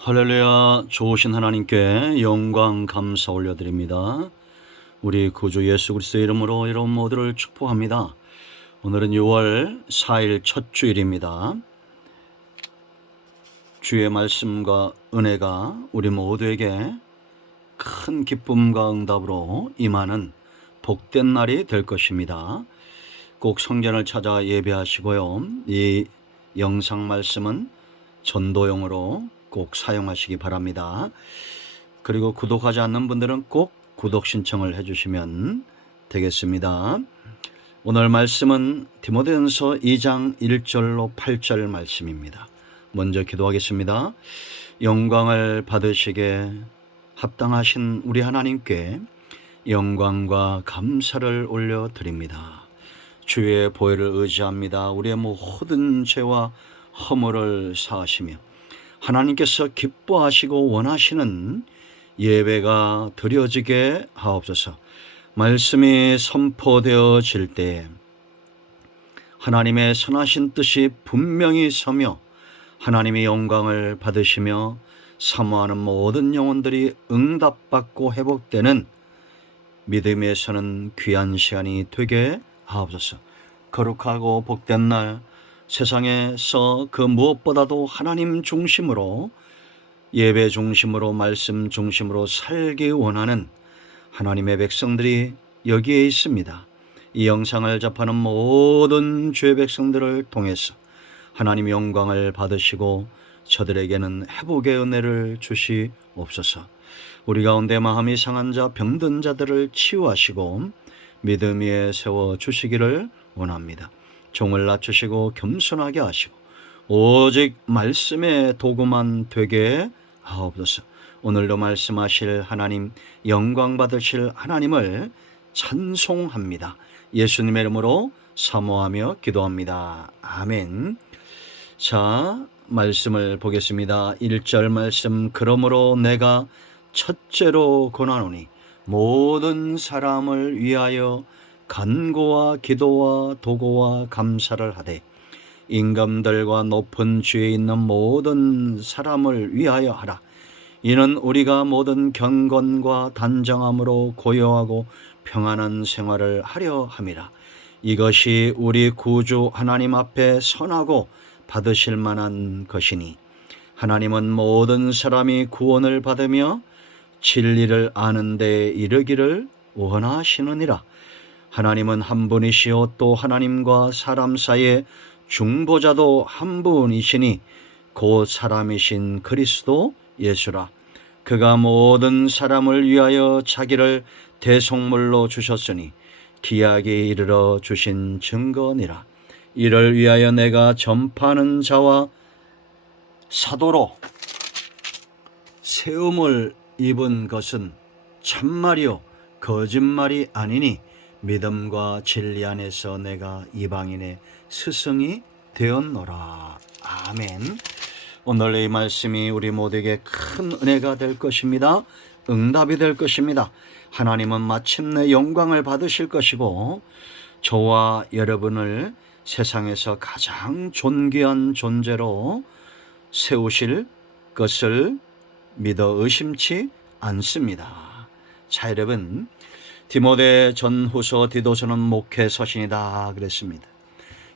할렐루야. 좋으신 하나님께 영광 감사 올려드립니다. 우리 구주 예수 그리스도의 이름으로 여러분 모두를 축복합니다. 오늘은 6월 4일 첫 주일입니다. 주의 말씀과 은혜가 우리 모두에게 큰 기쁨과 응답으로 임하는 복된 날이 될 것입니다. 꼭 성전을 찾아 예배하시고요. 이 영상 말씀은 전도용으로 꼭 사용하시기 바랍니다. 그리고 구독하지 않는 분들은 꼭 구독 신청을 해주시면 되겠습니다. 오늘 말씀은 디모데전서 2장 1절로 8절 말씀입니다. 먼저 기도하겠습니다. 영광을 받으시게 합당하신 우리 하나님께 영광과 감사를 올려드립니다. 주의 보혈을 의지합니다. 우리의 모든 죄와 허물을 사하시며 하나님께서 기뻐하시고 원하시는 예배가 드려지게 하옵소서. 말씀이 선포되어질 때에 하나님의 선하신 뜻이 분명히 서며 하나님의 영광을 받으시며 사모하는 모든 영혼들이 응답받고 회복되는 믿음에 서는 귀한 시간이 되게 하옵소서. 거룩하고 복된 날, 세상에서 그 무엇보다도 하나님 중심으로, 예배 중심으로, 말씀 중심으로 살기 원하는 하나님의 백성들이 여기에 있습니다. 이 영상을 접하는 모든 주의 백성들을 통해서 하나님의 영광을 받으시고 저들에게는 회복의 은혜를 주시옵소서. 우리 가운데 마음이 상한 자, 병든 자들을 치유하시고 믿음 위에 세워주시기를 원합니다. 종을 낮추시고 겸손하게 하시고 오직 말씀의 도구만 되게 하옵소서. 오늘도 말씀하실 하나님, 영광 받으실 하나님을 찬송합니다. 예수님의 이름으로 사모하며 기도합니다. 아멘. 자, 말씀을 보겠습니다. 1절 말씀. 그러므로 내가 첫째로 권하노니 모든 사람을 위하여 간구와 기도와 도고와 감사를 하되 임금들과 높은 지위에 있는 모든 사람을 위하여 하라. 이는 우리가 모든 경건과 단정함으로 고요하고 평안한 생활을 하려 함이라. 이것이 우리 구주 하나님 앞에 선하고 받으실 만한 것이니 하나님은 모든 사람이 구원을 받으며 진리를 아는 데 이르기를 원하시느니라. 하나님은 한 분이시요 또 하나님과 사람 사이의 중보자도 한 분이시니 곧 사람이신 그리스도 예수라. 그가 모든 사람을 위하여 자기를 대속물로 주셨으니 기약에 이르러 주신 증거니라. 이를 위하여 내가 전파하는 자와 사도로 세움을 입은 것은 참말이요 거짓말이 아니니 믿음과 진리 안에서 내가 이방인의 스승이 되었노라. 아멘. 오늘 이 말씀이 우리 모두에게 큰 은혜가 될 것입니다. 응답이 될 것입니다. 하나님은 마침내 영광을 받으실 것이고 저와 여러분을 세상에서 가장 존귀한 존재로 세우실 것을 믿어 의심치 않습니다. 자, 여러분, 디모데 전후서 디도서는 목회 서신이다 그랬습니다.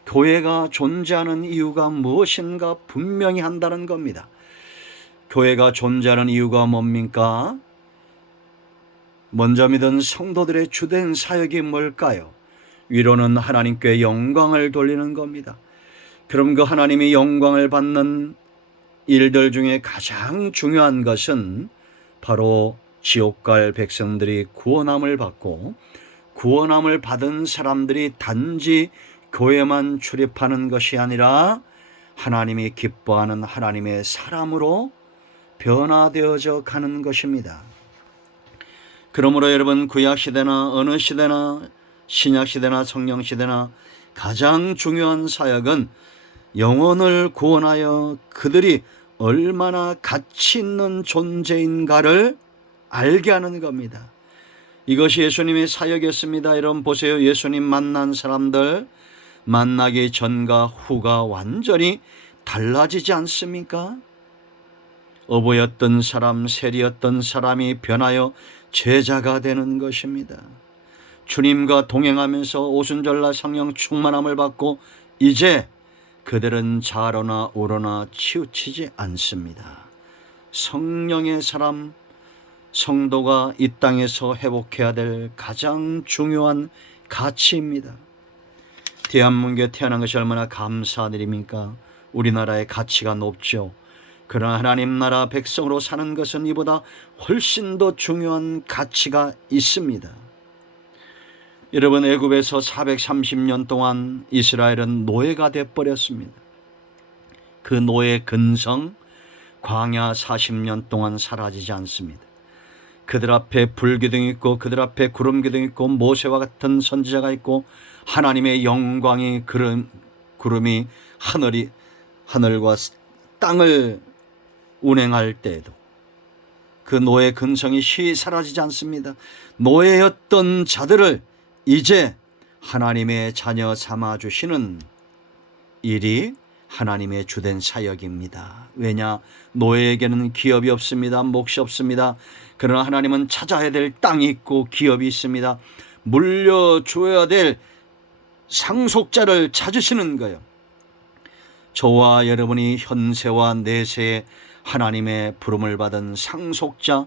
교회가 존재하는 이유가 무엇인가 분명히 한다는 겁니다. 교회가 존재하는 이유가 뭡니까? 먼저 믿은 성도들의 주된 사역이 뭘까요? 위로는 하나님께 영광을 돌리는 겁니다. 그럼 그 하나님이 영광을 받는 일들 중에 가장 중요한 것은 바로 지옥 갈 백성들이 구원함을 받고 구원함을 받은 사람들이 단지 교회만 출입하는 것이 아니라 하나님이 기뻐하는 하나님의 사람으로 변화되어져 가는 것입니다. 그러므로 여러분, 구약시대나 어느 시대나 신약시대나 성령시대나 가장 중요한 사역은 영혼을 구원하여 그들이 얼마나 가치 있는 존재인가를 알게 하는 겁니다. 이것이 예수님의 사역이었습니다. 여러분 보세요. 예수님 만난 사람들, 만나기 전과 후가 완전히 달라지지 않습니까? 어부였던 사람, 세리였던 사람이 변하여 제자가 되는 것입니다. 주님과 동행하면서 오순절날 성령 충만함을 받고 이제 그들은 좌로나 우로나 치우치지 않습니다. 성령의 사람, 성도가 이 땅에서 회복해야 될 가장 중요한 가치입니다. 대한민국에 태어난 것이 얼마나 감사한 일입니까? 우리나라의 가치가 높죠. 그러나 하나님 나라 백성으로 사는 것은 이보다 훨씬 더 중요한 가치가 있습니다. 여러분, 애굽에서 430년 동안 이스라엘은 노예가 되어버렸습니다. 그 노예 근성, 광야 40년 동안 사라지지 않습니다. 그들 앞에 불기둥이 있고 그들 앞에 구름기둥이 있고 모세와 같은 선지자가 있고 하나님의 영광이 구름이 하늘과 땅을 운행할 때에도 그 노예 근성이 쉬이 사라지지 않습니다. 노예였던 자들을 이제 하나님의 자녀 삼아주시는 일이 하나님의 주된 사역입니다. 왜냐? 노예에게는 기업이 없습니다. 몫이 없습니다. 그러나 하나님은 찾아야 될 땅이 있고 기업이 있습니다. 물려줘야 될 상속자를 찾으시는 거예요. 저와 여러분이 현세와 내세에 하나님의 부름을 받은 상속자,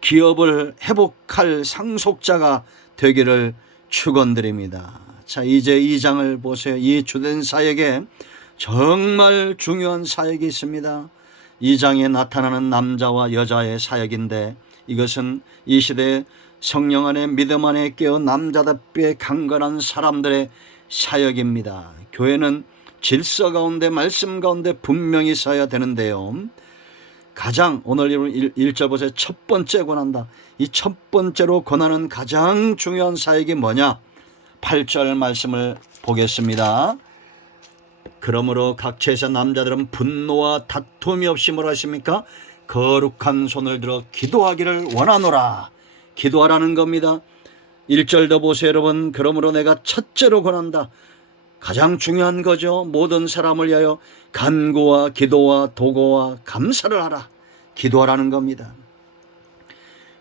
기업을 회복할 상속자가 되기를 축원드립니다. 자, 이제 2장을 보세요. 이 주된 사역에 정말 중요한 사역이 있습니다. 2장에 나타나는 남자와 여자의 사역인데 이것은 이 시대에 성령 안에 믿음 안에 깨어 남자답게 강건한 사람들의 사역입니다. 교회는 질서 가운데 말씀 가운데 분명히 있어야 되는데요. 가장 오늘 1절 보세요. 첫 번째 권한다. 이 첫 번째로 권하는 가장 중요한 사역이 뭐냐? 8절 말씀을 보겠습니다. 그러므로 각처에서 남자들은 분노와 다툼이 없이 뭐라 하십니까? 거룩한 손을 들어 기도하기를 원하노라. 기도하라는 겁니다. 1절 더 보세요 여러분. 그러므로 내가 첫째로 권한다. 가장 중요한 거죠. 모든 사람을 위하여 간구와 기도와 도고와 감사를 하라. 기도하라는 겁니다.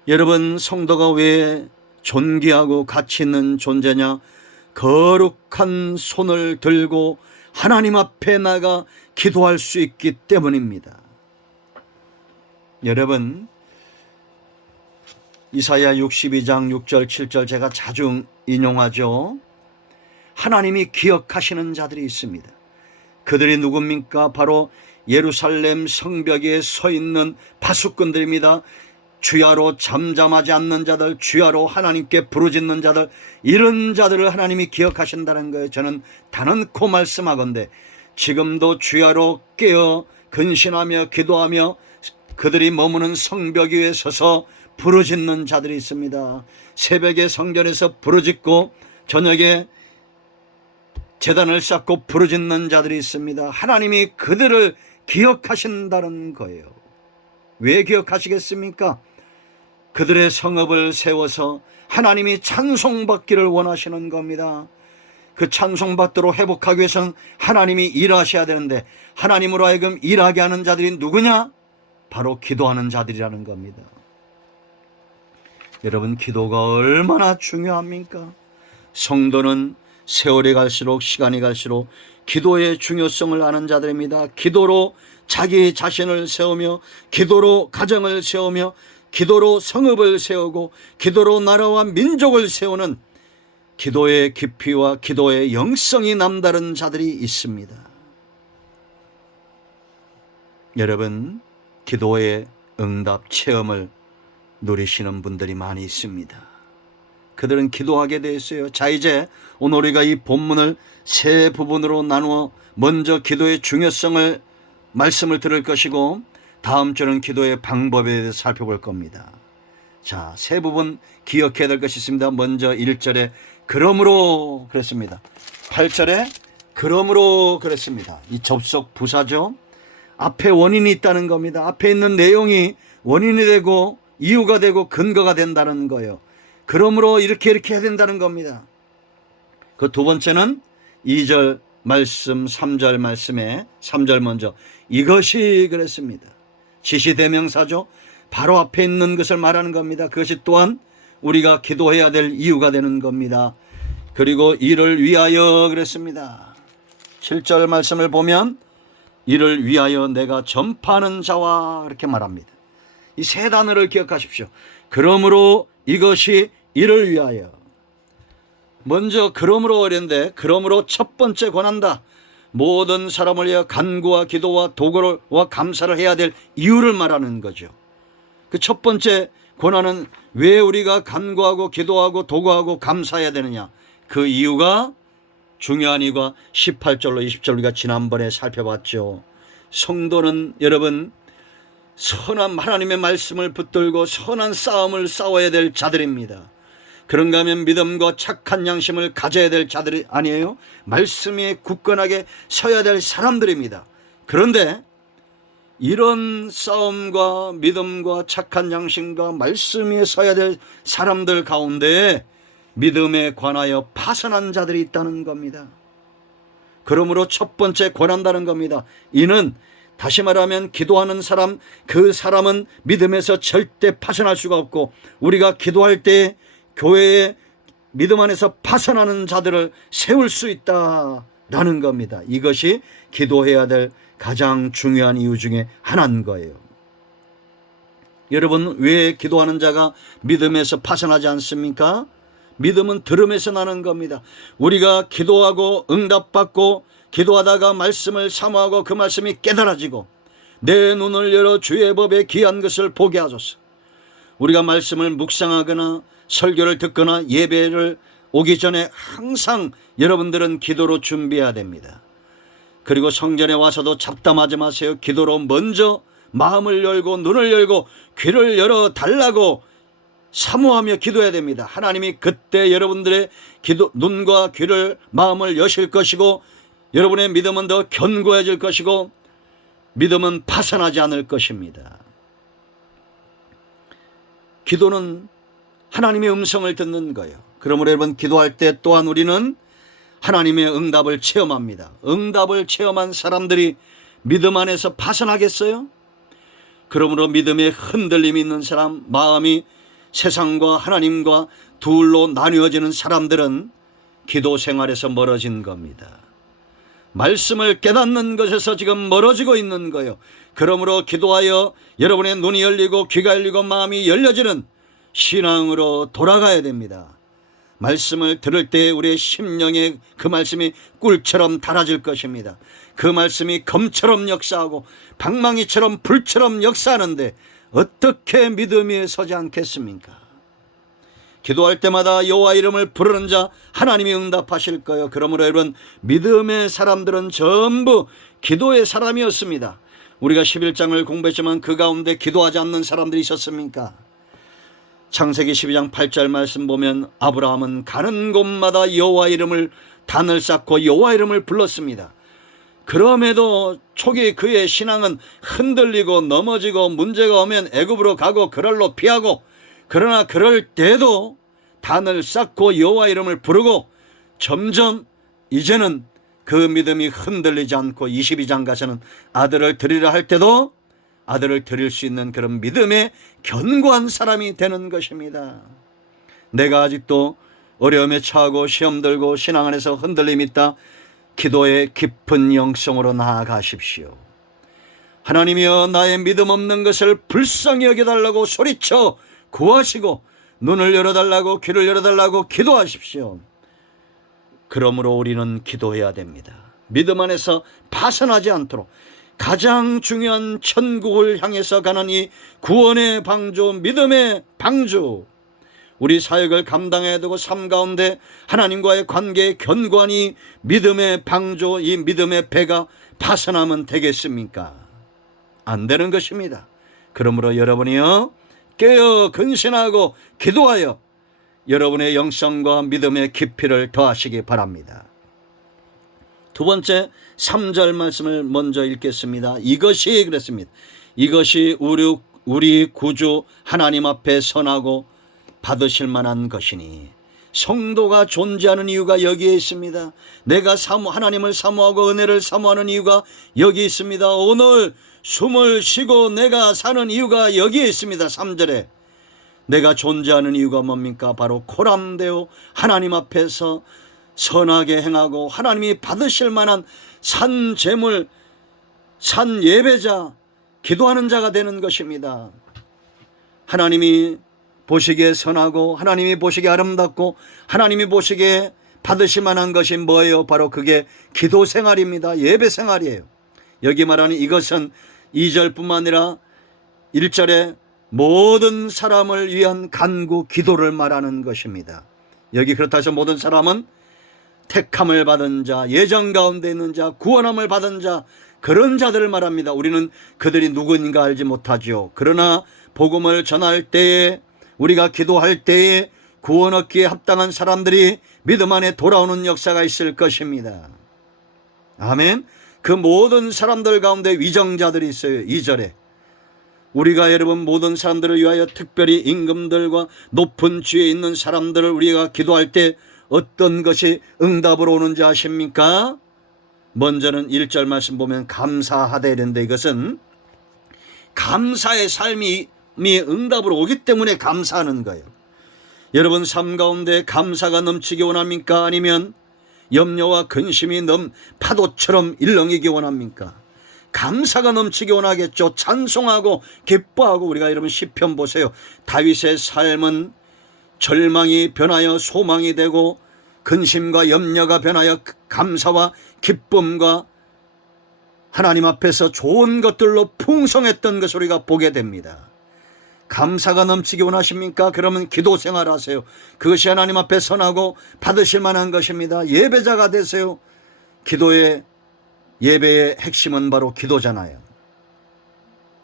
여러분, 성도가 왜 존귀하고 가치 있는 존재냐? 거룩한 손을 들고 하나님 앞에 나가 기도할 수 있기 때문입니다. 여러분, 이사야 62장 6절 7절 제가 자주 인용하죠. 하나님이 기억하시는 자들이 있습니다. 그들이 누굽니까? 바로 예루살렘 성벽에 서 있는 파수꾼들입니다. 주야로 잠잠하지 않는 자들, 주야로 하나님께 부르짖는 자들, 이런 자들을 하나님이 기억하신다는 거예요. 저는 단언코 말씀하건대 지금도 주야로 깨어 근신하며 기도하며 그들이 머무는 성벽 위에 서서 부르짖는 자들이 있습니다. 새벽에 성전에서 부르짖고 저녁에 제단을 쌓고 부르짖는 자들이 있습니다. 하나님이 그들을 기억하신다는 거예요. 왜 기억하시겠습니까? 그들의 성읍을 세워서 하나님이 찬송받기를 원하시는 겁니다. 그 찬송받도록 회복하기 위해서는 하나님이 일하셔야 되는데 하나님으로 하여금 일하게 하는 자들이 누구냐? 바로 기도하는 자들이라는 겁니다. 여러분, 기도가 얼마나 중요합니까? 성도는 세월이 갈수록 시간이 갈수록 기도의 중요성을 아는 자들입니다. 기도로 자기 자신을 세우며 기도로 가정을 세우며 기도로 성읍을 세우고 기도로 나라와 민족을 세우는 기도의 깊이와 기도의 영성이 남다른 자들이 있습니다. 여러분, 기도의 응답 체험을 누리시는 분들이 많이 있습니다. 그들은 기도하게 되었어요. 자, 이제 오늘 우리가 이 본문을 세 부분으로 나누어 먼저 기도의 중요성을 말씀을 들을 것이고 다음 주는 기도의 방법에 대해서 살펴볼 겁니다. 자, 세 부분 기억해야 될 것이 있습니다. 먼저 1절에 그러므로 그랬습니다. 8절에 그러므로 그랬습니다. 이 접속 부사죠. 앞에 원인이 있다는 겁니다. 앞에 있는 내용이 원인이 되고 이유가 되고 근거가 된다는 거예요. 그러므로 이렇게 해야 된다는 겁니다. 그 두 번째는 2절 말씀 3절 말씀에 3절 먼저 이것이 그랬습니다. 지시대명사죠. 바로 앞에 있는 것을 말하는 겁니다. 그것이 또한 우리가 기도해야 될 이유가 되는 겁니다. 그리고 이를 위하여 그랬습니다. 7절 말씀을 보면 이를 위하여 내가 전파하는 자와 그렇게 말합니다. 이 세 단어를 기억하십시오. 그러므로 이것이 이를 위하여. 먼저 그러므로 그랬는데, 그러므로 첫 번째 권한다. 모든 사람을 위하여 간구와 기도와 도구와 감사를 해야 될 이유를 말하는 거죠. 그 첫 번째 권한은 왜 우리가 간구하고 기도하고 도구하고 감사해야 되느냐. 그 이유가 중요한 이유가 18절로 20절 우리가 지난번에 살펴봤죠. 성도는 여러분 선한 하나님의 말씀을 붙들고 선한 싸움을 싸워야 될 자들입니다. 그런가 하면 믿음과 착한 양심을 가져야 될 자들이 아니에요. 말씀에 굳건하게 서야 될 사람들입니다. 그런데 이런 싸움과 믿음과 착한 양심과 말씀 위에 서야 될 사람들 가운데 믿음에 관하여 파선한 자들이 있다는 겁니다. 그러므로 첫 번째 권한다는 겁니다. 이는 다시 말하면 기도하는 사람, 그 사람은 믿음에서 절대 파선할 수가 없고, 우리가 기도할 때 교회에 믿음 안에서 파선하는 자들을 세울 수 있다라는 겁니다. 이것이 기도해야 될 가장 중요한 이유 중에 하나인 거예요. 여러분, 왜 기도하는 자가 믿음에서 파선하지 않습니까? 믿음은 들음에서 나는 겁니다. 우리가 기도하고 응답받고 기도하다가 말씀을 사모하고 그 말씀이 깨달아지고 내 눈을 열어 주의 법에 귀한 것을 보게 하소서. 우리가 말씀을 묵상하거나 설교를 듣거나 예배를 오기 전에 항상 여러분들은 기도로 준비해야 됩니다. 그리고 성전에 와서도 잡담하지 마세요. 기도로 먼저 마음을 열고 눈을 열고 귀를 열어 달라고 사모하며 기도해야 됩니다. 하나님이 그때 여러분들의 눈과 귀를 마음을 여실 것이고, 여러분의 믿음은 더 견고해질 것이고, 믿음은 파산하지 않을 것입니다. 기도는 하나님의 음성을 듣는 거예요. 그러므로 여러분, 기도할 때 또한 우리는 하나님의 응답을 체험합니다. 응답을 체험한 사람들이 믿음 안에서 파산하겠어요? 그러므로 믿음에 흔들림이 있는 사람, 마음이 세상과 하나님과 둘로 나뉘어지는 사람들은 기도 생활에서 멀어진 겁니다. 말씀을 깨닫는 것에서 지금 멀어지고 있는 거예요. 그러므로 기도하여 여러분의 눈이 열리고 귀가 열리고 마음이 열려지는 신앙으로 돌아가야 됩니다. 말씀을 들을 때 우리의 심령에 그 말씀이 꿀처럼 달아질 것입니다. 그 말씀이 검처럼 역사하고 방망이처럼 불처럼 역사하는데 어떻게 믿음 위에 서지 않겠습니까? 기도할 때마다 여호와 이름을 부르는 자 하나님이 응답하실 거예요. 그러므로 여러분, 믿음의 사람들은 전부 기도의 사람이었습니다. 우리가 11장을 공부했지만 그 가운데 기도하지 않는 사람들이 있었습니까? 창세기 12장 8절 말씀 보면 아브라함은 가는 곳마다 여호와 이름을 단을 쌓고 여호와 이름을 불렀습니다. 그럼에도 초기 그의 신앙은 흔들리고 넘어지고 문제가 오면 애굽으로 가고 그랄로 피하고, 그러나 그럴 때도 단을 쌓고 여호와 이름을 부르고 점점 이제는 그 믿음이 흔들리지 않고 22장 가서는 아들을 드리라 할 때도 아들을 드릴 수 있는 그런 믿음의 견고한 사람이 되는 것입니다. 내가 아직도 어려움에 처하고 시험 들고 신앙 안에서 흔들림이 있다. 기도의 깊은 영성으로 나아가십시오. 하나님이여, 나의 믿음 없는 것을 불쌍히 여겨달라고 소리쳐 구하시고 눈을 열어달라고 귀를 열어달라고 기도하십시오. 그러므로 우리는 기도해야 됩니다. 믿음 안에서 파산하지 않도록 가장 중요한 천국을 향해서 가는 이 구원의 방주, 믿음의 방주, 우리 사역을 감당해야 되고 삶 가운데 하나님과의 관계에 견고한 이 믿음의 방주, 이 믿음의 배가 파산하면 되겠습니까? 안 되는 것입니다. 그러므로 여러분이요, 깨어 근신하고 기도하여 여러분의 영성과 믿음의 깊이를 더하시기 바랍니다. 두 번째 3절 말씀을 먼저 읽겠습니다. 이것이 그랬습니다. 이것이 우리 구주 하나님 앞에 선하고 받으실 만한 것이니. 성도가 존재하는 이유가 여기에 있습니다. 내가 하나님을 사모하고 은혜를 사모하는 이유가 여기 있습니다. 오늘 숨을 쉬고 내가 사는 이유가 여기에 있습니다. 3절에 내가 존재하는 이유가 뭡니까? 바로 코람되어 하나님 앞에서 선하게 행하고 하나님이 받으실 만한 산 제물, 산 예배자, 기도하는 자가 되는 것입니다. 하나님이 보시기에 선하고 하나님이 보시기에 아름답고 하나님이 보시기에 받으실 만한 것이 뭐예요? 바로 그게 기도 생활입니다. 예배 생활이에요. 여기 말하는 이것은 2절뿐만 아니라 1절에 모든 사람을 위한 간구 기도를 말하는 것입니다. 여기 그렇다 해서 모든 사람은 택함을 받은 자, 예정 가운데 있는 자, 구원함을 받은 자, 그런 자들을 말합니다. 우리는 그들이 누구인가 알지 못하죠. 그러나 복음을 전할 때에, 우리가 기도할 때에 구원 얻기에 합당한 사람들이 믿음 안에 돌아오는 역사가 있을 것입니다. 아멘. 그 모든 사람들 가운데 위정자들이 있어요. 2절에 우리가 여러분 모든 사람들을 위하여 특별히 임금들과 높은 지위에 있는 사람들을 우리가 기도할 때 어떤 것이 응답으로 오는지 아십니까? 먼저는 1절 말씀 보면 감사하되 이랬는데, 이것은 감사의 삶이 응답으로 오기 때문에 감사하는 거예요. 여러분 삶 가운데 감사가 넘치기 원합니까? 아니면 염려와 근심이 파도처럼 일렁이기 원합니까? 감사가 넘치기 원하겠죠. 찬송하고 기뻐하고. 우리가 여러분 시편 보세요. 다윗의 삶은 절망이 변하여 소망이 되고 근심과 염려가 변하여 감사와 기쁨과 하나님 앞에서 좋은 것들로 풍성했던 것을 우리가 보게 됩니다. 감사가 넘치기 원하십니까? 그러면 기도 생활하세요. 그것이 하나님 앞에 선하고 받으실 만한 것입니다. 예배자가 되세요. 예배의 핵심은 바로 기도잖아요.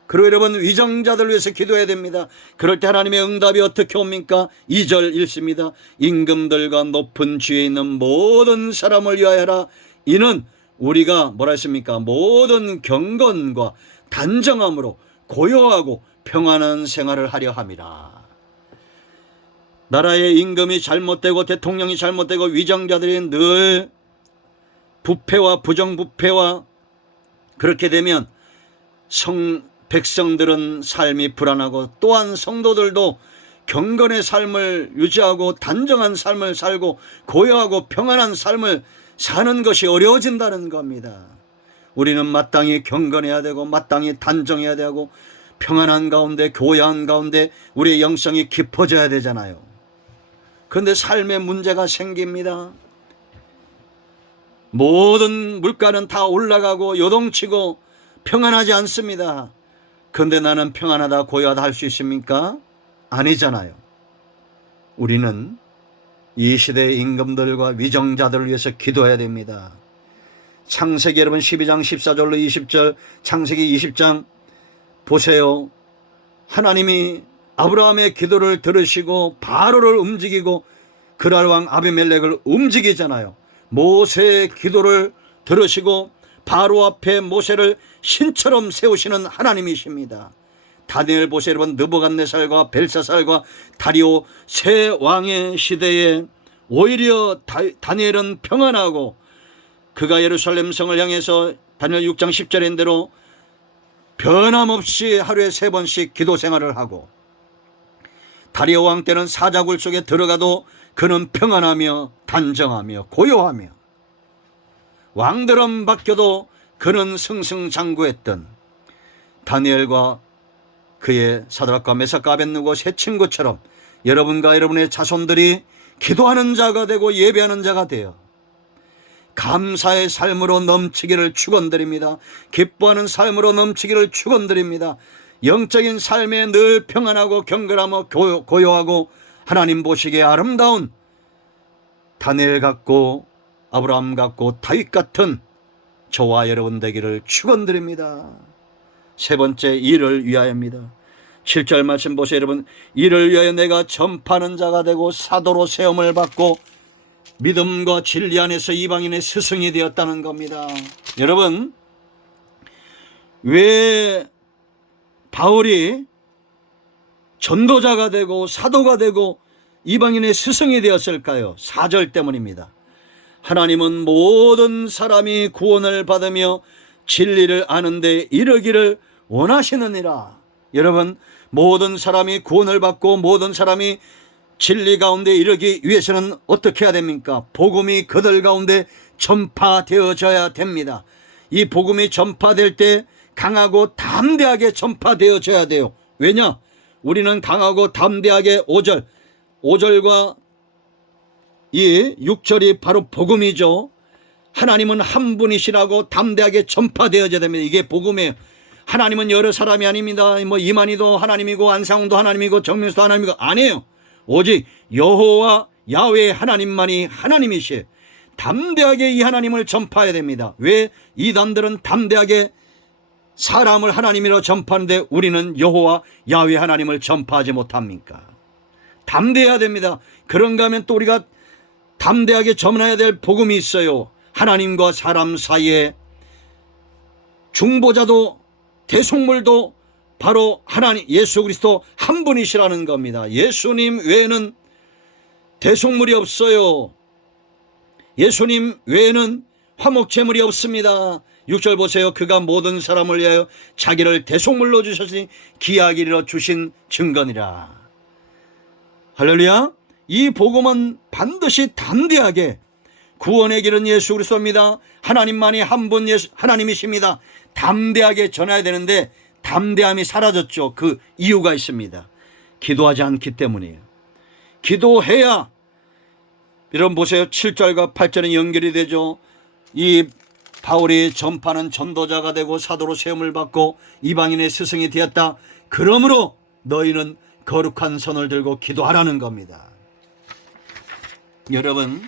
그리고 여러분 위정자들 위해서 기도해야 됩니다. 그럴 때 하나님의 응답이 어떻게 옵니까? 2절 읽습니다. 임금들과 높은 지위에 있는 모든 사람을 위하여라. 이는 우리가 뭐라 했습니까? 모든 경건과 단정함으로 고요하고 평안한 생활을 하려 함이라. 나라의 임금이 잘못되고 대통령이 잘못되고 위정자들이 늘 부패와 부정부패와 그렇게 되면 백성들은 삶이 불안하고 또한 성도들도 경건의 삶을 유지하고 단정한 삶을 살고 고요하고 평안한 삶을 사는 것이 어려워진다는 겁니다. 우리는 마땅히 경건해야 되고 마땅히 단정해야 되고 평안한 가운데 교야한 가운데 우리의 영성이 깊어져야 되잖아요. 그런데 삶에 문제가 생깁니다. 모든 물가는 다 올라가고 요동치고 평안하지 않습니다. 그런데 나는 평안하다 고요하다 할 수 있습니까? 아니잖아요. 우리는 이 시대의 임금들과 위정자들을 위해서 기도해야 됩니다. 창세기 여러분 12장 14절로 20절, 창세기 20장 보세요. 하나님이 아브라함의 기도를 들으시고 바로를 움직이고 그랄 왕 아비멜렉을 움직이잖아요. 모세의 기도를 들으시고 바로 앞에 모세를 신처럼 세우시는 하나님이십니다. 다니엘 보세요. 여러분 느부갓네살과 벨사살과 다리오 세 왕의 시대에 오히려 다니엘은 평안하고 그가 예루살렘 성을 향해서 다니엘 6장 10절인 대로 변함없이 하루에 3번씩 기도 생활을 하고, 다리오 왕 때는 사자굴 속에 들어가도 그는 평안하며 단정하며 고요하며, 왕들은 바뀌어도 그는 승승장구했던 다니엘과 그의 사드락과 메삭과 아벳느고 세 친구처럼 여러분과 여러분의 자손들이 기도하는 자가 되고 예배하는 자가 되어 감사의 삶으로 넘치기를 축원드립니다. 기뻐하는 삶으로 넘치기를 축원드립니다. 영적인 삶에 늘 평안하고 경건하고 고요하고 하나님 보시기에 아름다운 다니엘 같고 아브라함 같고 다윗 같은 저와 여러분 되기를 축원드립니다. 세 번째, 이를 위하여입니다. 7절 말씀 보세요. 여러분, 이를 위하여 내가 전파하는 자가 되고 사도로 세움을 받고 믿음과 진리 안에서 이방인의 스승이 되었다는 겁니다. 여러분, 왜 바울이 전도자가 되고 사도가 되고 이방인의 스승이 되었을까요? 4절 때문입니다. 하나님은 모든 사람이 구원을 받으며 진리를 아는 데 이르기를 원하시느니라. 여러분, 모든 사람이 구원을 받고 모든 사람이 진리 가운데 이르기 위해서는 어떻게 해야 됩니까? 복음이 그들 가운데 전파되어져야 됩니다. 이 복음이 전파될 때 강하고 담대하게 전파되어져야 돼요. 왜냐? 우리는 강하고 담대하게 5절과 이 6절이 바로 복음이죠. 하나님은 한 분이시라고 담대하게 전파되어져야 됩니다. 이게 복음이에요. 하나님은 여러 사람이 아닙니다. 뭐 이만희도 하나님이고 안상훈도 하나님이고 정명수도 하나님이고 아니에요. 오직 여호와 야훼 하나님만이 하나님이시에요. 담대하게 이 하나님을 전파해야 됩니다. 왜 이단들은 담대하게 사람을 하나님이라 전파하는데 우리는 여호와 야훼 하나님을 전파하지 못합니까? 담대해야 됩니다. 그런가 하면 또 우리가 담대하게 전해야 될 복음이 있어요. 하나님과 사람 사이에 중보자도 대속물도 바로 하나님 예수 그리스도 한 분이시라는 겁니다. 예수님 외에는 대속물이 없어요. 예수님 외에는 화목제물이 없습니다. 6절 보세요. 그가 모든 사람을 위하여 자기를 대속물로 주셨으니 기하게 이르러 주신 증거니라. 할렐루야. 이 복음은 반드시 담대하게 구원의 길은 예수 그리스도입니다. 하나님만이 한 분 하나님이십니다. 담대하게 전해야 되는데 담대함이 사라졌죠. 그 이유가 있습니다. 기도하지 않기 때문이에요. 기도해야, 여러분 보세요. 7절과 8절은 연결이 되죠. 이 바울이 전파는 전도자가 되고 사도로 세움을 받고 이방인의 스승이 되었다. 그러므로 너희는 거룩한 손을 들고 기도하라는 겁니다. 여러분,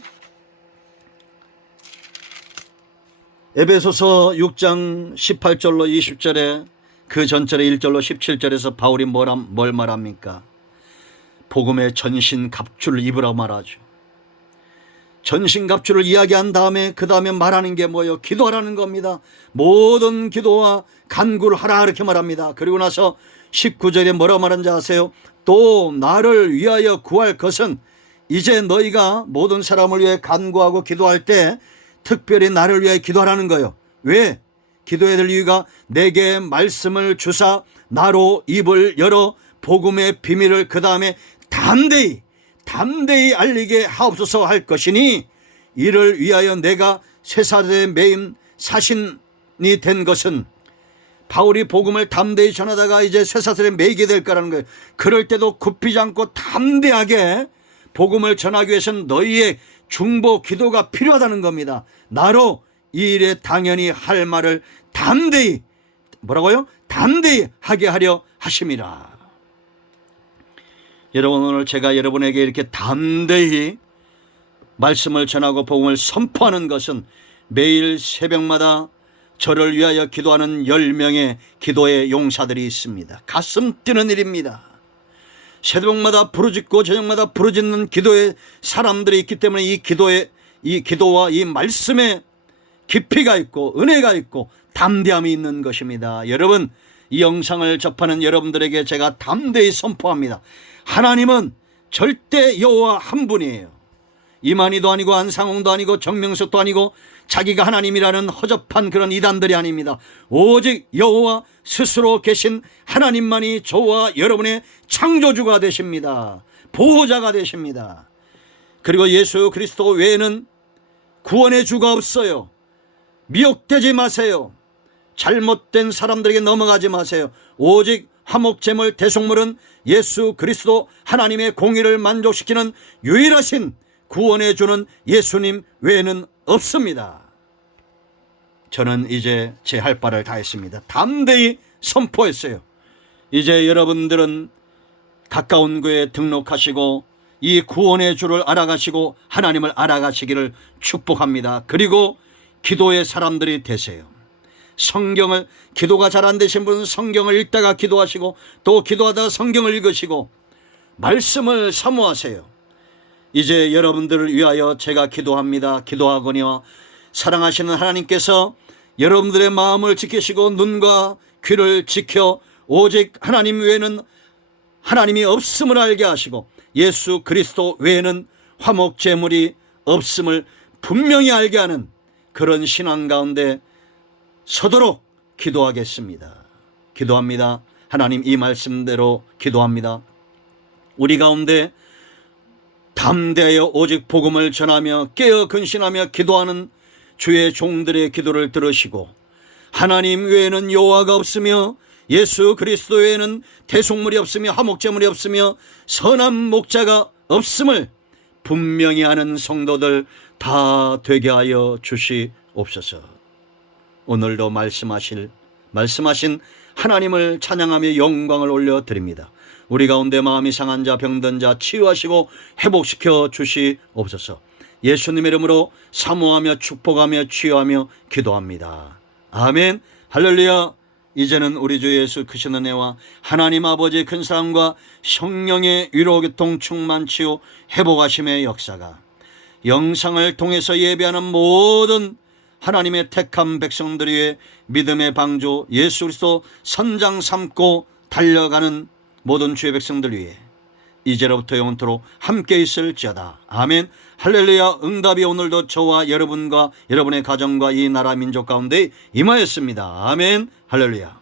에베소서 6장 18절로 20절에 그 전절에 1절로 17절에서 바울이 뭘 말합니까? 복음의 전신갑주를 입으라 말하죠. 전신갑주를 이야기한 다음에 그 다음에 말하는 게 뭐예요? 기도하라는 겁니다. 모든 기도와 간구를 하라 이렇게 말합니다. 그리고 나서 19절에 뭐라 말하는지 아세요? 또 나를 위하여 구할 것은 이제 너희가 모든 사람을 위해 간구하고 기도할 때 특별히 나를 위해 기도하라는 거예요. 왜? 기도해야 될 이유가 내게 말씀을 주사 나로 입을 열어 복음의 비밀을 그 다음에 담대히 알리게 하옵소서 할 것이니 이를 위하여 내가 쇠사슬에 매인 사신이 된 것은, 바울이 복음을 담대히 전하다가 이제 쇠사슬에 매이게 될 거라는 거예요. 그럴 때도 굽히지 않고 담대하게 복음을 전하기 위해서는 너희의 중보 기도가 필요하다는 겁니다. 나로 이 일에 당연히 할 말을 담대히, 뭐라고요? 담대히 하게 하려 하심이라. 여러분, 오늘 제가 여러분에게 이렇게 담대히 말씀을 전하고 복음을 선포하는 것은 매일 새벽마다 저를 위하여 기도하는 10명의 기도의 용사들이 있습니다. 가슴 뛰는 일입니다. 새벽마다 부르짖고 저녁마다 부르짖는 기도의 사람들이 있기 때문에 이 기도와 이 말씀에 깊이가 있고 은혜가 있고 담대함이 있는 것입니다. 여러분, 이 영상을 접하는 여러분들에게 제가 담대히 선포합니다. 하나님은 절대 여호와 한 분이에요. 이만희도 아니고 안상홍도 아니고 정명석도 아니고 자기가 하나님이라는 허접한 그런 이단들이 아닙니다. 오직 여호와 스스로 계신 하나님만이 저와 여러분의 창조주가 되십니다. 보호자가 되십니다. 그리고 예수 그리스도 외에는 구원의 주가 없어요. 미혹되지 마세요. 잘못된 사람들에게 넘어가지 마세요. 오직 화목제물 대속물은 예수 그리스도 하나님의 공의를 만족시키는 유일하신 구원해 주는 예수님 외에는 없습니다. 저는 이제 제 할 바를 다 했습니다. 담대히 선포했어요. 이제 여러분들은 가까운 교회에 등록하시고 이 구원의 주를 알아가시고 하나님을 알아가시기를 축복합니다. 그리고 기도의 사람들이 되세요. 성경을, 기도가 잘 안 되신 분은 성경을 읽다가 기도하시고 또 기도하다가 성경을 읽으시고 말씀을 사모하세요. 이제 여러분들을 위하여 제가 기도합니다. 기도하거니와 사랑하시는 하나님께서 여러분들의 마음을 지키시고 눈과 귀를 지켜 오직 하나님 외에는 하나님이 없음을 알게 하시고 예수 그리스도 외에는 화목제물이 없음을 분명히 알게 하는 그런 신앙 가운데 서도록 기도하겠습니다. 기도합니다. 하나님, 이 말씀대로 기도합니다. 우리 가운데 담대하여 오직 복음을 전하며 깨어 근신하며 기도하는 주의 종들의 기도를 들으시고, 하나님 외에는 여호와가 없으며 예수 그리스도 외에는 대속물이 없으며 화목제물이 없으며 선한 목자가 없음을 분명히 아는 성도들 다 되게 하여 주시옵소서. 오늘도 말씀하신 하나님을 찬양하며 영광을 올려드립니다. 우리 가운데 마음이 상한 자, 병든 자 치유하시고 회복시켜 주시옵소서. 예수님의 이름으로 사모하며 축복하며 치유하며 기도합니다. 아멘. 할렐루야. 이제는 우리 주 예수 크신 은혜와 하나님 아버지의 큰 사랑과 성령의 위로 교통 충만 치유 회복하심의 역사가 영상을 통해서 예배하는 모든 하나님의 택한 백성들 위해 믿음의 방주 예수 그리스도 선장 삼고 달려가는 모든 주의 백성들 위해 이제로부터 영원토록 함께 있을지어다. 아멘. 할렐루야. 응답이 오늘도 저와 여러분과 여러분의 가정과 이 나라 민족 가운데 임하였습니다. 아멘. 할렐루야.